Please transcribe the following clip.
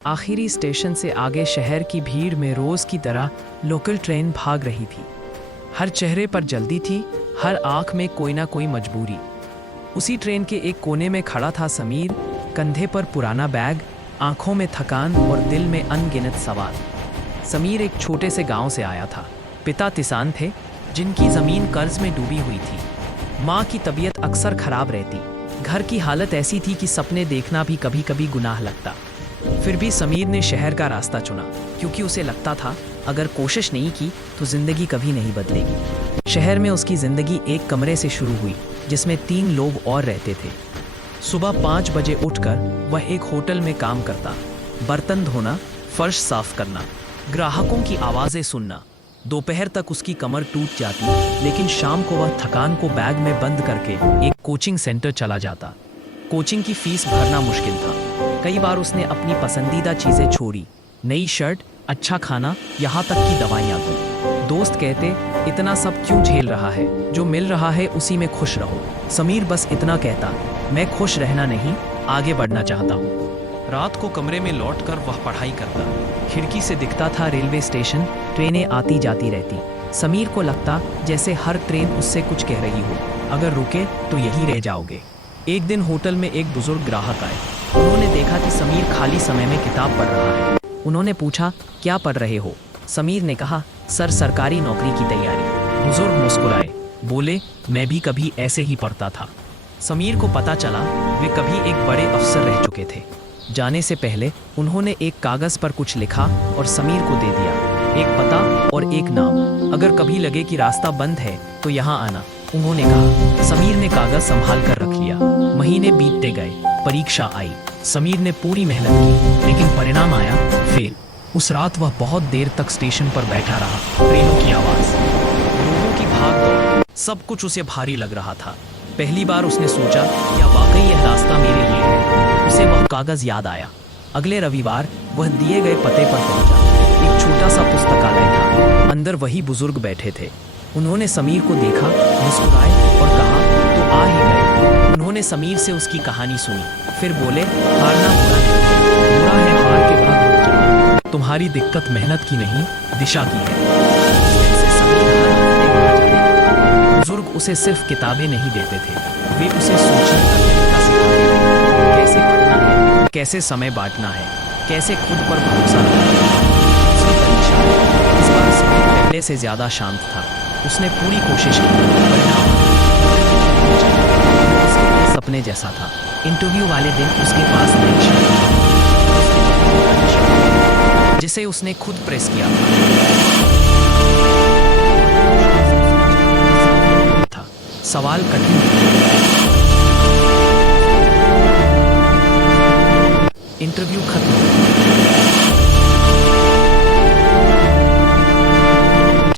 आखिरी स्टेशन से आगे शहर की भीड़ में रोज की तरह लोकल ट्रेन भाग रही थी। हर चेहरे पर जल्दी थी, हर आंख में कोई ना कोई मजबूरी। उसी ट्रेन के एक कोने में खड़ा था समीर, कंधे पर पुराना बैग, आंखों में थकान और दिल में अनगिनत सवाल। समीर एक छोटे से गांव से आया था। पिता किसान थे, जिनकी जमीन कर्ज में डूबी हुई थी। माँ की तबीयत अक्सर खराब रहती। घर की हालत ऐसी थी कि सपने देखना भी कभी कभी गुनाह लगता। फिर भी समीर ने शहर का रास्ता चुना, क्योंकि उसे लगता था अगर कोशिश नहीं की तो जिंदगी कभी नहीं बदलेगी। शहर में उसकी जिंदगी एक कमरे से शुरू हुई, जिसमें 3 लोग और रहते थे। सुबह 5 बजे उठकर वह एक होटल में काम करता, बर्तन धोना, फर्श साफ करना, ग्राहकों की आवाज़ें सुनना। दोपहर तक उसकी कमर टूट जाती, लेकिन शाम को वह थकान को बैग में बंद करके एक कोचिंग सेंटर चला जाता। कोचिंग की फीस भरना मुश्किल था। कई बार उसने अपनी पसंदीदा चीज़ें छोड़ी, नई शर्ट, अच्छा खाना, यहाँ तक कि दवाइयाँ भी। दोस्त कहते, इतना सब क्यों झेल रहा है, जो मिल रहा है उसी में खुश रहो। समीर बस इतना कहता, मैं खुश रहना नहीं, आगे बढ़ना चाहता हूँ। रात को कमरे में लौटकर वह पढ़ाई करता। खिड़की से दिखता था रेलवे स्टेशन, ट्रेनें आती जाती रहती। समीर को लगता जैसे हर ट्रेन उससे कुछ कह रही हो, अगर रुके तो यहीं रह जाओगे। एक दिन होटल में एक बुजुर्ग ग्राहक आए। उन्होंने देखा कि समीर खाली समय में किताब पढ़ रहा है। उन्होंने पूछा, क्या पढ़ रहे हो? समीर ने कहा, सर, सरकारी नौकरी की तैयारी। बुजुर्ग मुस्कुराए, बोले, मैं भी कभी ऐसे ही पढ़ता था। समीर को पता चला वे कभी एक बड़े अफसर रह चुके थे। जाने से पहले उन्होंने एक कागज़ पर कुछ लिखा और समीर को दे दिया, एक पता और एक नाम। अगर कभी लगे कि रास्ता बंद है तो यहाँ आना, उन्होंने कहा। समीर ने कागज़ संभाल कर रख लिया। महीने बीतते गए, परीक्षा आई। समीर ने पूरी मेहनत की, लेकिन परिणाम आया फेल। उस रात वह बहुत देर तक स्टेशन पर बैठा रहा। ट्रेनों की आवाज़, लोगों की भाग दौड़, सब कुछ उसे भारी लग रहा था। पहली बार उसने सोचा, क्या वाकई यह रास्ता मेरे लिए है? उसे वह कागज़ याद आया। अगले रविवार वह दिए गए पते पर पहुंचा। एक छोटा सा पुस्तकालय था, अंदर वही बुजुर्ग बैठे थे। उन्होंने समीर को देखा, मुस्कुराए और कहा, तो आ ही गए। उन्होंने समीर से उसकी कहानी सुनी, फिर बोले, हारना बुरा नहीं, बुरा है हार के बाद रुक जाना। तुम्हारी दिक्कत मेहनत की नहीं, दिशा की है। समीर हर हफ्ते वहाँ जाते। बुजुर्ग उसे सिर्फ किताबें नहीं देते थे, वे उसे सोचने का तरीका सिखाते थे। कैसे पढ़ना है, कैसे समय बांटना है, कैसे खुद पर भरोसा रखना है। इस बार समीर पहले से ज्यादा शांत था। उसने पूरी कोशिश की, परिणाम सपने जैसा था। इंटरव्यू वाले दिन उसके पास नई शर्ट थी, जिसे उसने खुद प्रेस किया था। सवाल कठिन था। इंटरव्यू खत्म।